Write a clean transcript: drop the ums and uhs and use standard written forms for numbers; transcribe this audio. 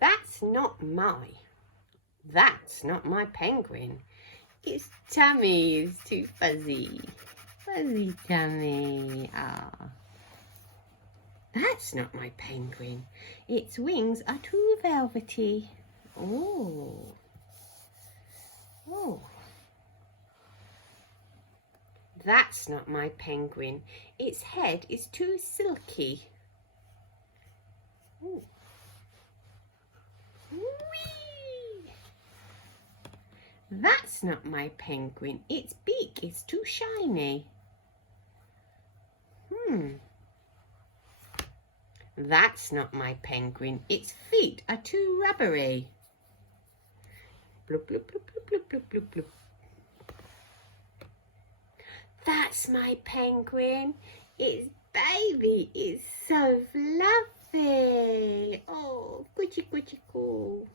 That's not my penguin. Its tummy is too fuzzy. Fuzzy tummy. Ah. That's not my penguin. Its wings are too velvety. Oh. Oh. That's not my penguin. Its head is too silky. Ooh. Whee! That's not my penguin. Its beak is too shiny. That's not my penguin. Its feet are too rubbery. Bloop, bloop, bloop, bloop, bloop, bloop, bloop, bloop. That's my penguin. Its baby is so fluffy. Oh, coochie, coochie, coo.